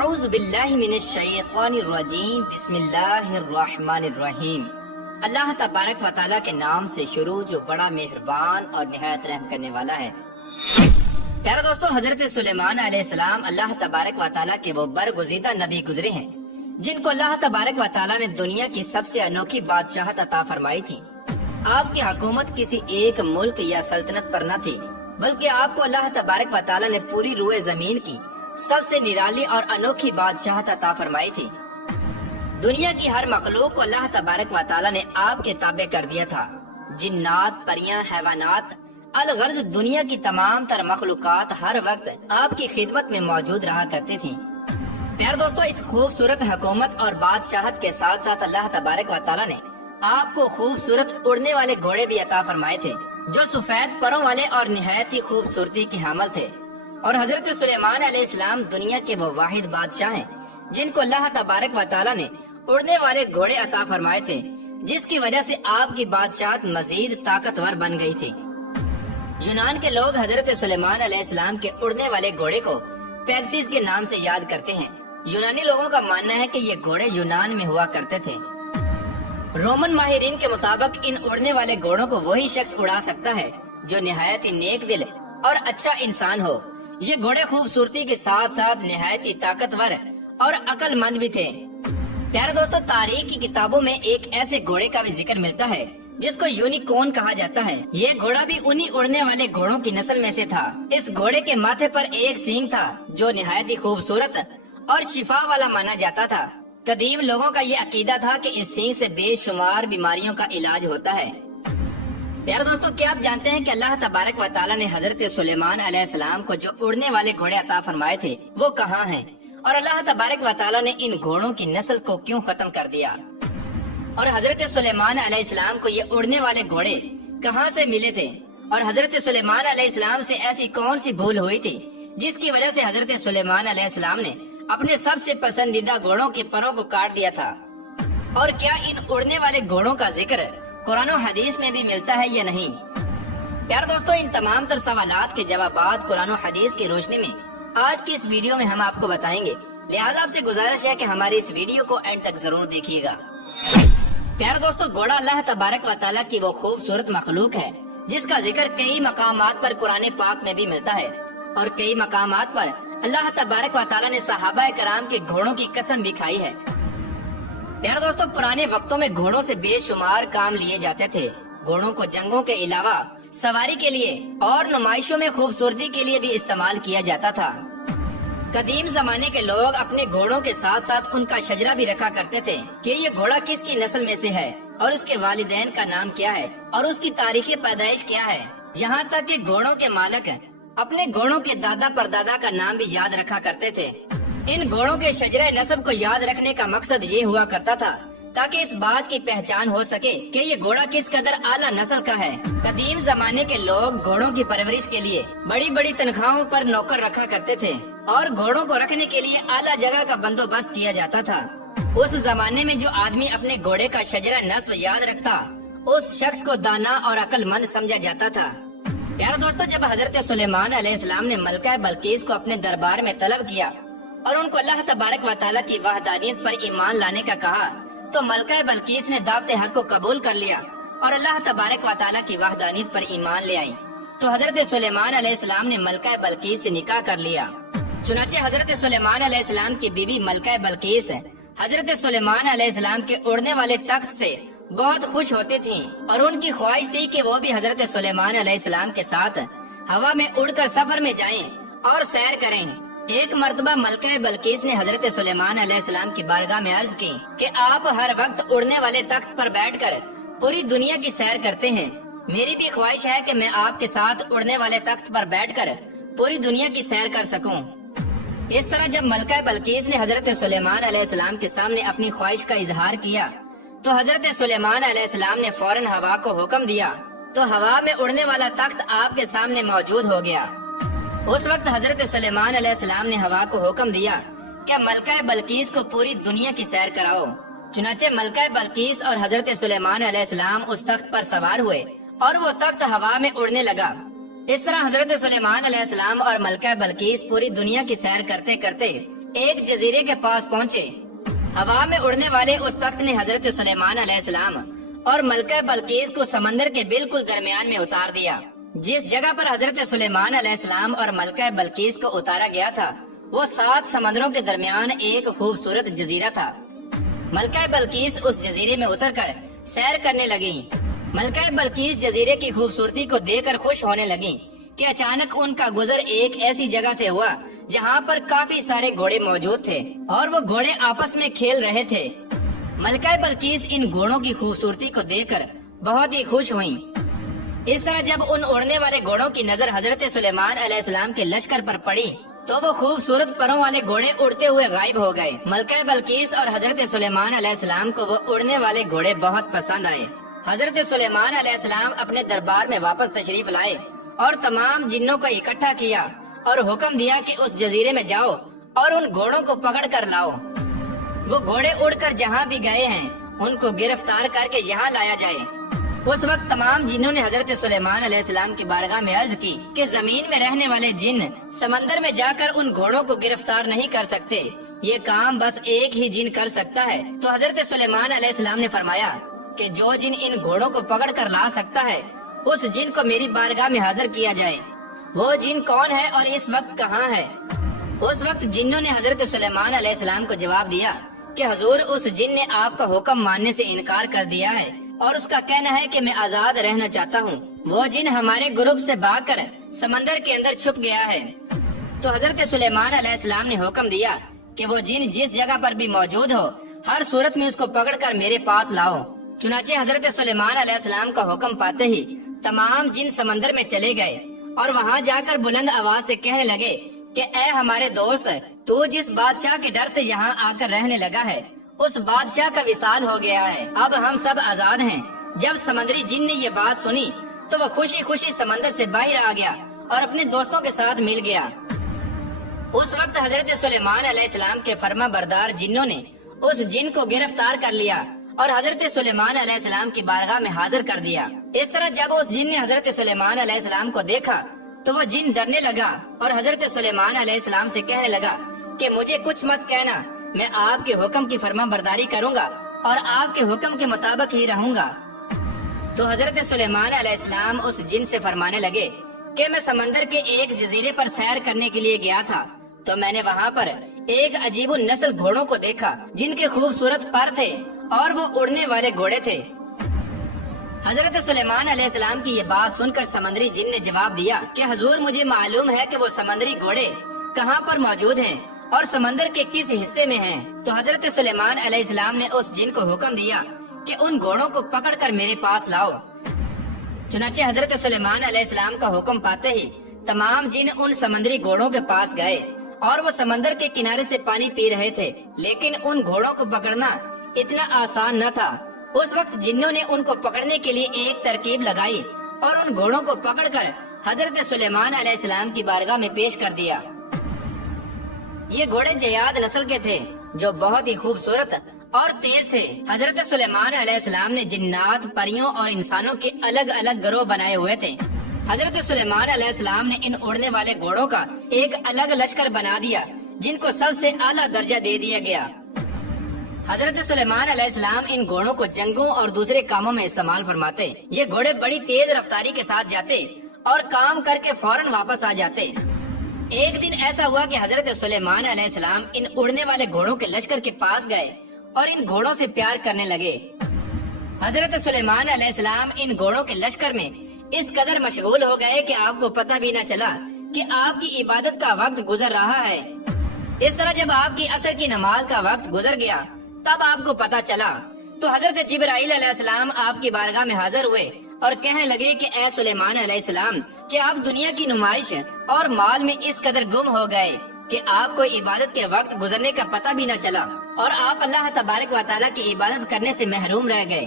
اعوذ باللہ من الشیطان الرجیم بسم اللہ الرحمن الرحیم۔ اللہ تبارک و تعالیٰ کے نام سے شروع جو بڑا مہربان اور نہایت رحم کرنے والا ہے۔ پیارے دوستو، حضرت سلیمان علیہ السلام اللہ تبارک و تعالیٰ کے وہ برگزیدہ نبی گزرے ہیں جن کو اللہ تبارک و تعالیٰ نے دنیا کی سب سے انوکھی بادشاہت عطا فرمائی تھی۔ آپ کی حکومت کسی ایک ملک یا سلطنت پر نہ تھی، بلکہ آپ کو اللہ تبارک و تعالیٰ نے پوری روئے زمین کی سب سے نرالی اور انوکھی بادشاہت عطا فرمائی تھی۔ دنیا کی ہر مخلوق کو اللہ تبارک و تعالیٰ نے آپ کے تابع کر دیا تھا۔ جنات، پریاں، حیوانات، الغرض دنیا کی تمام تر مخلوقات ہر وقت آپ کی خدمت میں موجود رہا کرتی تھی۔ پیارے دوستو، اس خوبصورت حکومت اور بادشاہت کے ساتھ ساتھ اللہ تبارک و تعالیٰ نے آپ کو خوبصورت اڑنے والے گھوڑے بھی عطا فرمائے تھے جو سفید پروں والے اور نہایت ہی خوبصورتی کے حامل تھے۔ اور حضرت سلیمان علیہ السلام دنیا کے وہ واحد بادشاہ ہیں جن کو اللہ تبارک و تعالیٰ نے اڑنے والے گھوڑے عطا فرمائے تھے، جس کی وجہ سے آپ کی بادشاہت مزید طاقتور بن گئی تھی۔ یونان کے لوگ حضرت سلیمان علیہ السلام کے اڑنے والے گھوڑے کو پیگسس کے نام سے یاد کرتے ہیں۔ یونانی لوگوں کا ماننا ہے کہ یہ گھوڑے یونان میں ہوا کرتے تھے۔ رومن ماہرین کے مطابق ان اڑنے والے گھوڑوں کو وہی شخص اڑا سکتا ہے جو نہایت ہی نیک دل اور اچھا انسان ہو۔ یہ گھوڑے خوبصورتی کے ساتھ ساتھ نہایت ہی طاقتور اور عقل مند بھی تھے۔ پیارے دوستو، تاریخ کی کتابوں میں ایک ایسے گھوڑے کا بھی ذکر ملتا ہے جس کو یونیکورن کہا جاتا ہے۔ یہ گھوڑا بھی انہی اڑنے والے گھوڑوں کی نسل میں سے تھا۔ اس گھوڑے کے ماتھے پر ایک سینگ تھا جو نہایت ہی خوبصورت اور شفا والا مانا جاتا تھا۔ قدیم لوگوں کا یہ عقیدہ تھا کہ اس سینگ سے بے شمار بیماریوں کا علاج ہوتا ہے۔ پیارے دوستو، کیا آپ جانتے ہیں کہ اللہ تبارک و تعالیٰ نے حضرت سلیمان علیہ السلام کو جو اڑنے والے گھوڑے عطا فرمائے تھے وہ کہاں ہیں، اور اللہ تبارک و تعالیٰ نے ان گھوڑوں کی نسل کو کیوں ختم کر دیا، اور حضرت سلیمان علیہ السلام کو یہ اڑنے والے گھوڑے کہاں سے ملے تھے، اور حضرت سلیمان علیہ السلام سے ایسی کون سی بھول ہوئی تھی جس کی وجہ سے حضرت سلیمان علیہ السلام نے اپنے سب سے پسندیدہ گھوڑوں کے پروں کو کاٹ دیا تھا، اور کیا ان اڑنے والے گھوڑوں کا ذکر قرآن و حدیث میں بھی ملتا ہے یا نہیں؟ پیارے دوستو، ان تمام تر سوالات کے جوابات قرآن و حدیث کی روشنی میں آج کی اس ویڈیو میں ہم آپ کو بتائیں گے، لہٰذا آپ سے گزارش ہے کہ ہماری اس ویڈیو کو اینڈ تک ضرور دیکھیے گا۔ پیارے دوستو، گھوڑا اللہ تبارک و تعالیٰ کی وہ خوبصورت مخلوق ہے جس کا ذکر کئی مقامات پر قرآن پاک میں بھی ملتا ہے، اور کئی مقامات پر اللہ تبارک و تعالیٰ نے صحابہ کرام کے گھوڑوں کی قسم بھی کھائی ہے۔ پیارے دوستو، پرانے وقتوں میں گھوڑوں سے بے شمار کام لیے جاتے تھے۔ گھوڑوں کو جنگوں کے علاوہ سواری کے لیے اور نمائشوں میں خوبصورتی کے لیے بھی استعمال کیا جاتا تھا۔ قدیم زمانے کے لوگ اپنے گھوڑوں کے ساتھ ساتھ ان کا شجرہ بھی رکھا کرتے تھے کہ یہ گھوڑا کس کی نسل میں سے ہے، اور اس کے والدین کا نام کیا ہے، اور اس کی تاریخ پیدائش کیا ہے، یہاں تک کہ گھوڑوں کے مالک اپنے گھوڑوں کے دادا پردادا کا نام بھی یاد رکھا کرتے تھے۔ ان گھوڑوں کے شجرہ نسب کو یاد رکھنے کا مقصد یہ ہوا کرتا تھا تاکہ اس بات کی پہچان ہو سکے کہ یہ گھوڑا کس قدر اعلیٰ نسل کا ہے۔ قدیم زمانے کے لوگ گھوڑوں کی پرورش کے لیے بڑی بڑی تنخواہوں پر نوکر رکھا کرتے تھے، اور گھوڑوں کو رکھنے کے لیے اعلیٰ جگہ کا بندوبست کیا جاتا تھا۔ اس زمانے میں جو آدمی اپنے گھوڑے کا شجرہ نسب یاد رکھتا، اس شخص کو دانا اور عقل مند سمجھا جاتا تھا۔ پیارے دوستو، جب حضرت سلیمان علیہ السلام نے ملکہ بلقیس کو اپنے دربار میں طلب کیا اور ان کو اللہ تبارک و تعالیٰ کی وحدانیت پر ایمان لانے کا کہا، تو ملکہ بلقیس نے دعوت حق کو قبول کر لیا اور اللہ تبارک و تعالیٰ کی وحدانیت پر ایمان لے آئی۔ تو حضرت سلیمان علیہ السلام نے ملکہ بلقیس سے نکاح کر لیا۔ چنانچہ حضرت سلیمان علیہ السلام کی بیوی ملکہ بلقیس حضرت سلیمان علیہ السلام کے اڑنے والے تخت سے بہت خوش ہوتی تھیں، اور ان کی خواہش تھی کہ وہ بھی حضرت سلیمان علیہ السلام کے ساتھ ہوا میں اڑ کر سفر میں جائیں اور سیر کریں۔ ایک مرتبہ ملکہ بلقیس نے حضرت سلیمان علیہ السلام کی بارگاہ میں عرض کی کہ آپ ہر وقت اڑنے والے تخت پر بیٹھ کر پوری دنیا کی سیر کرتے ہیں، میری بھی خواہش ہے کہ میں آپ کے ساتھ اڑنے والے تخت پر بیٹھ کر پوری دنیا کی سیر کر سکوں۔ اس طرح جب ملکہ بلقیس نے حضرت سلیمان علیہ السلام کے سامنے اپنی خواہش کا اظہار کیا تو حضرت سلیمان علیہ السلام نے فوراً ہوا کو حکم دیا، تو ہوا میں اڑنے والا تخت آپ کے سامنے موجود ہو گیا۔ اس وقت حضرت سلیمان علیہ السلام نے ہوا کو حکم دیا کہ ملکہ بلقیس کو پوری دنیا کی سیر کراؤ۔ چنانچہ ملکہ بلقیس اور حضرت سلیمان علیہ السلام اس تخت پر سوار ہوئے اور وہ تخت ہوا میں اڑنے لگا۔ اس طرح حضرت سلیمان علیہ السلام اور ملکہ بلقیس پوری دنیا کی سیر کرتے کرتے ایک جزیرے کے پاس پہنچے۔ ہوا میں اڑنے والے اس وقت نے حضرت سلیمان علیہ السلام اور ملکہ بلقیس کو سمندر کے بالکل درمیان میں اتار دیا۔ جس جگہ پر حضرت سلیمان علیہ السلام اور ملکہ بلقیس کو اتارا گیا تھا وہ 7 سمندروں کے درمیان ایک خوبصورت جزیرہ تھا۔ ملکہ بلقیس اس جزیرے میں اتر کر سیر کرنے لگیں۔ ملکہ بلقیس جزیرے کی خوبصورتی کو دیکھ کر خوش ہونے لگیں کہ اچانک ان کا گزر ایک ایسی جگہ سے ہوا جہاں پر کافی سارے گھوڑے موجود تھے اور وہ گھوڑے آپس میں کھیل رہے تھے۔ ملکہ بلقیس ان گھوڑوں کی خوبصورتی کو دیکھ کر بہت ہی خوش ہوئیں۔ اس طرح جب ان اڑنے والے گھوڑوں کی نظر حضرت سلیمان علیہ السلام کے لشکر پر پڑی تو وہ خوبصورت پروں والے گھوڑے اڑتے ہوئے غائب ہو گئے۔ ملکہ بلقیس اور حضرت سلیمان علیہ السلام کو وہ اڑنے والے گھوڑے بہت پسند آئے۔ حضرت سلیمان علیہ السلام اپنے دربار میں واپس تشریف لائے اور تمام جنوں کو اکٹھا کیا اور حکم دیا کہ اس جزیرے میں جاؤ اور ان گھوڑوں کو پکڑ کر لاؤ۔ وہ گھوڑے اڑ کر جہاں بھی گئے ہیں ان کو گرفتار کر کے یہاں لایا جائے۔ اس وقت تمام جنوں نے حضرت سلیمان علیہ السلام کی بارگاہ میں عرض کی کہ زمین میں رہنے والے جن سمندر میں جا کر ان گھوڑوں کو گرفتار نہیں کر سکتے، یہ کام بس ایک ہی جن کر سکتا ہے۔ تو حضرت سلیمان علیہ السلام نے فرمایا کہ جو جن ان گھوڑوں کو پکڑ کر لا سکتا ہے اس جن کو میری بارگاہ میں حاضر کیا جائے۔ وہ جن کون ہے اور اس وقت کہاں ہے؟ اس وقت جنوں نے حضرت سلیمان علیہ السلام کو جواب دیا کہ حضور اس جن نے آپ کا حکم ماننے سے انکار کر دیا ہے اور اس کا کہنا ہے کہ میں آزاد رہنا چاہتا ہوں۔ وہ جن ہمارے گروپ سے بھاگ کر سمندر کے اندر چھپ گیا ہے۔ تو حضرت سلیمان علیہ السلام نے حکم دیا کہ وہ جن جس جگہ پر بھی موجود ہو ہر صورت میں اس کو پکڑ کر میرے پاس لاؤ۔ چنانچہ حضرت سلیمان علیہ السلام کا حکم پاتے ہی تمام جن سمندر میں چلے گئے اور وہاں جا کر بلند آواز سے کہنے لگے کہ اے ہمارے دوست، تو جس بادشاہ کے ڈر سے یہاں آ کر رہنے لگا ہے اس بادشاہ کا وصال ہو گیا ہے، اب ہم سب آزاد ہیں۔ جب سمندری جن نے یہ بات سنی تو وہ خوشی خوشی سمندر سے باہر آ گیا اور اپنے دوستوں کے ساتھ مل گیا۔ اس وقت حضرت سلیمان علیہ السلام کے فرما بردار جنوں نے اس جن کو گرفتار کر لیا اور حضرت سلیمان علیہ السلام کی بارگاہ میں حاضر کر دیا۔ اس طرح جب اس جن نے حضرت سلیمان علیہ السلام کو دیکھا تو وہ جن ڈرنے لگا اور حضرت سلیمان علیہ السلام سے کہنے لگا کہ مجھے کچھ مت کہنا، میں آپ کے حکم کی فرما برداری کروں گا اور آپ کے حکم کے مطابق ہی رہوں گا۔ تو حضرت سلیمان علیہ السلام اس جن سے فرمانے لگے کہ میں سمندر کے ایک جزیرے پر سیر کرنے کے لیے گیا تھا تو میں نے وہاں پر ایک عجیب النسل گھوڑوں کو دیکھا جن کے خوبصورت پر تھے اور وہ اڑنے والے گھوڑے تھے۔ حضرت سلیمان علیہ السلام کی یہ بات سن کر سمندری جن نے جواب دیا کہ حضور مجھے معلوم ہے کہ وہ سمندری گھوڑے کہاں پر موجود ہیں اور سمندر کے کس حصے میں ہیں۔ تو حضرت سلیمان علیہ السلام نے اس جن کو حکم دیا کہ ان گھوڑوں کو پکڑ کر میرے پاس لاؤ۔ چنانچہ حضرت سلیمان علیہ السلام کا حکم پاتے ہی تمام جن ان سمندری گھوڑوں کے پاس گئے اور وہ سمندر کے کنارے سے پانی پی رہے تھے، لیکن ان گھوڑوں کو پکڑنا اتنا آسان نہ تھا۔ اس وقت جنوں نے ان کو پکڑنے کے لیے ایک ترکیب لگائی اور ان گھوڑوں کو پکڑ کر حضرت سلیمان علیہ السلام کی بارگاہ میں پیش کر دیا۔ یہ گھوڑے جیاد نسل کے تھے جو بہت ہی خوبصورت اور تیز تھے۔ حضرت سلیمان علیہ السلام نے جنات، پریوں اور انسانوں کے الگ الگ گروہ بنائے ہوئے تھے۔ حضرت سلیمان علیہ السلام نے ان اڑنے والے گھوڑوں کا ایک الگ لشکر بنا دیا جن کو سب سے اعلیٰ درجہ دے دیا گیا۔ حضرت سلیمان علیہ السلام ان گھوڑوں کو جنگوں اور دوسرے کاموں میں استعمال فرماتے۔ یہ گھوڑے بڑی تیز رفتاری کے ساتھ جاتے اور کام کر کے فوراً واپس آ جاتے۔ ایک دن ایسا ہوا کہ حضرت سلیمان علیہ السلام ان اڑنے والے گھوڑوں کے لشکر کے پاس گئے اور ان گھوڑوں سے پیار کرنے لگے۔ حضرت سلیمان علیہ السلام ان گھوڑوں کے لشکر میں اس قدر مشغول ہو گئے کہ آپ کو پتہ بھی نہ چلا کہ آپ کی عبادت کا وقت گزر رہا ہے۔ اس طرح جب آپ کی عصر کی نماز کا وقت گزر گیا تب آپ کو پتہ چلا تو حضرت جبرائیل علیہ السلام آپ کی بارگاہ میں حاضر ہوئے اور کہنے لگے کہ اے سلیمان علیہ السلام، کہ آپ دنیا کی نمائش اور مال میں اس قدر گم ہو گئے کہ آپ کو عبادت کے وقت گزرنے کا پتہ بھی نہ چلا اور آپ اللہ تبارک و تعالیٰ کی عبادت کرنے سے محروم رہ گئے۔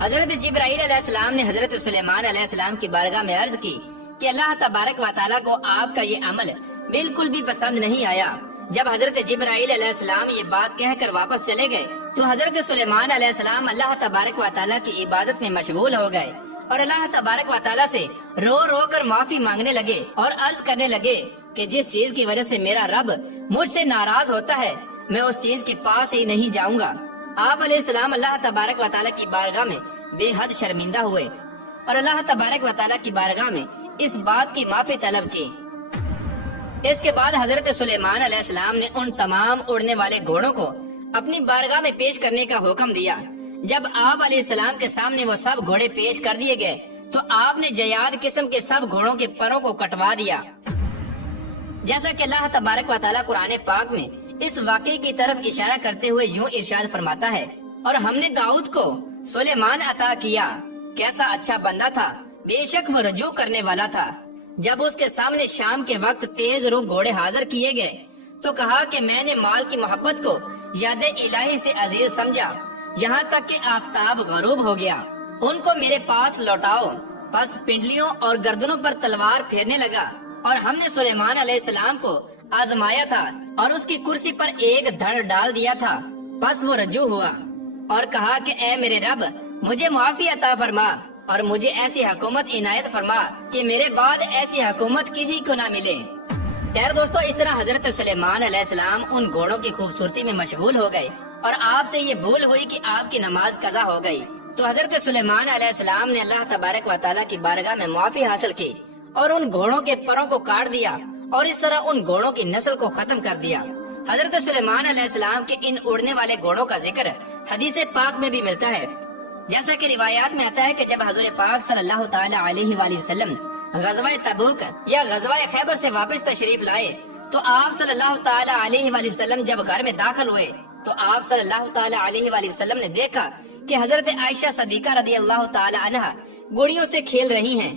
حضرت جبرائیل علیہ السلام نے حضرت سلیمان علیہ السلام کی بارگاہ میں عرض کی کہ اللہ تبارک و تعالیٰ کو آپ کا یہ عمل بالکل بھی پسند نہیں آیا۔ جب حضرت جبرائیل علیہ السلام یہ بات کہہ کر واپس چلے گئے تو حضرت سلیمان علیہ السلام اللہ تبارک و تعالیٰ کی عبادت میں مشغول ہو گئے اور اللہ تبارک و تعالیٰ سے رو رو کر معافی مانگنے لگے اور عرض کرنے لگے کہ جس چیز کی وجہ سے میرا رب مجھ سے ناراض ہوتا ہے میں اس چیز کے پاس ہی نہیں جاؤں گا۔ آپ علیہ السلام اللہ تبارک و تعالیٰ کی بارگاہ میں بے حد شرمندہ ہوئے اور اللہ تبارک و تعالیٰ کی بارگاہ میں اس بات کی معافی طلب کی۔ اس کے بعد حضرت سلیمان علیہ السلام نے ان تمام اڑنے والے گھوڑوں کو اپنی بارگاہ میں پیش کرنے کا حکم دیا۔ جب آپ علیہ السلام کے سامنے وہ سب گھوڑے پیش کر دیے گئے تو آپ نے جیاد قسم کے سب گھوڑوں کے پروں کو کٹوا دیا، جیسا کہ اللہ تبارک و تعالیٰ قرآن پاک میں اس واقعے کی طرف اشارہ کرتے ہوئے یوں ارشاد فرماتا ہے، اور ہم نے داؤد کو سلیمان عطا کیا، کیسا اچھا بندہ تھا، بے شک وہ رجوع کرنے والا تھا۔ جب اس کے سامنے شام کے وقت تیز رو گھوڑے حاضر کیے گئے تو کہا کہ میں نے مال کی محبت کو یاد الہی سے عزیز سمجھا، یہاں تک کہ آفتاب غروب ہو گیا، ان کو میرے پاس لوٹاؤ۔ پس پنڈلیوں اور گردنوں پر تلوار پھیرنے لگا، اور ہم نے سلیمان علیہ السلام کو آزمایا تھا اور اس کی کرسی پر ایک دھڑ ڈال دیا تھا۔ پس وہ رجوع ہوا اور کہا کہ اے میرے رب، مجھے معافی عطا فرما اور مجھے ایسی حکومت عنایت فرما کہ میرے بعد ایسی حکومت کسی کو نہ ملے۔ خیر دوستو، اس طرح حضرت سلیمان علیہ السلام ان گھوڑوں کی خوبصورتی میں مشغول ہو گئے اور آپ سے یہ بھول ہوئی کہ آپ کی نماز قضا ہو گئی، تو حضرت سلیمان علیہ السلام نے اللہ تبارک و تعالیٰ کی بارگاہ میں معافی حاصل کی اور ان گھوڑوں کے پروں کو کاٹ دیا اور اس طرح ان گھوڑوں کی نسل کو ختم کر دیا۔ حضرت سلیمان علیہ السلام کے ان اڑنے والے گھوڑوں کا ذکر حدیث پاک میں بھی ملتا ہے، جیسا کہ روایات میں آتا ہے کہ جب حضور پاک صلی اللہ تعالی علیہ وآلہ وسلم غزوہ تبوک یا غزوہ خیبر سے واپس تشریف لائے تو آپ صلی اللہ تعالی علیہ وآلہ وسلم جب گھر میں داخل ہوئے تو آپ صلی اللہ تعالی علیہ وآلہ وسلم نے دیکھا کہ حضرت عائشہ صدیقہ رضی اللہ تعالی عنہا گڑیوں سے کھیل رہی ہیں۔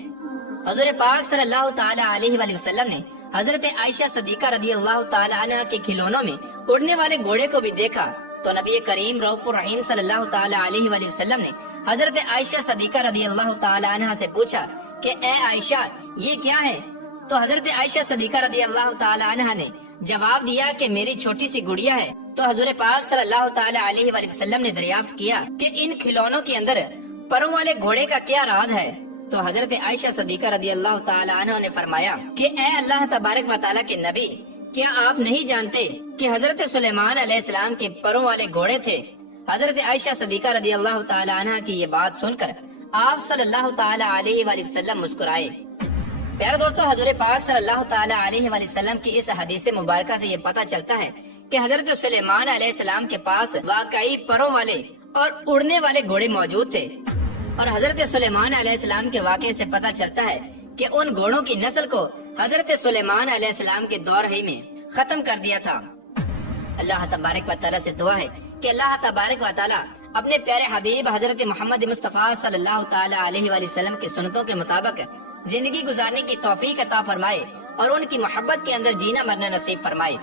حضور پاک صلی اللہ تعالی علیہ وآلہ وسلم نے حضرت عائشہ صدیقہ رضی اللہ تعالی عنہا کے کھلونوں میں اڑنے والے گھوڑے کو بھی دیکھا تو نبی کریم رؤوف الرحیم صلی اللہ تعالی علیہ وآلہ وسلم نے حضرت عائشہ صدیقہ رضی اللہ تعالی عنہا سے پوچھا کہ اے عائشہ یہ کیا ہے؟ تو حضرت عائشہ صدیقہ رضی اللہ تعالی عنہا نے جواب دیا کہ میری چھوٹی سی گڑیا ہے۔ تو حضور پاک صلی اللہ تعالی علیہ وآلہ وسلم نے دریافت کیا کہ ان کھلونوں کے اندر پروں والے گھوڑے کا کیا راز ہے؟ تو حضرت عائشہ صدیقہ رضی اللہ تعالی عنہ نے فرمایا کہ اے اللہ تبارک و تعالیٰ کے نبی، کیا آپ نہیں جانتے کہ حضرت سلیمان علیہ السلام کے پروں والے گھوڑے تھے؟ حضرت عائشہ صدیقہ رضی اللہ تعالی عنہ کی یہ بات سن کر آپ صلی اللہ تعالی علیہ وآلہ وسلم مسکرائے۔ پیارے دوستو، حضور پاک صلی اللہ تعالی علیہ وآلہ وسلم کی اس حدیث مبارکہ سے یہ پتہ چلتا ہے کہ حضرت سلیمان علیہ السلام کے پاس واقعی پروں والے اور اڑنے والے گھوڑے موجود تھے، اور حضرت سلیمان علیہ السلام کے واقعے سے پتہ چلتا ہے کہ ان گھوڑوں کی نسل کو حضرت سلیمان علیہ السلام کے دور ہی میں ختم کر دیا تھا۔ اللہ تبارک و تعالیٰ سے دعا ہے کہ اللہ تبارک و تعالیٰ اپنے پیارے حبیب حضرت محمد مصطفیٰ صلی اللہ تعالی علیہ وآلہ وسلم کی سنتوں کے مطابق زندگی گزارنے کی توفیق عطا فرمائے اور ان کی محبت کے اندر جینا مرنا نصیب فرمائے۔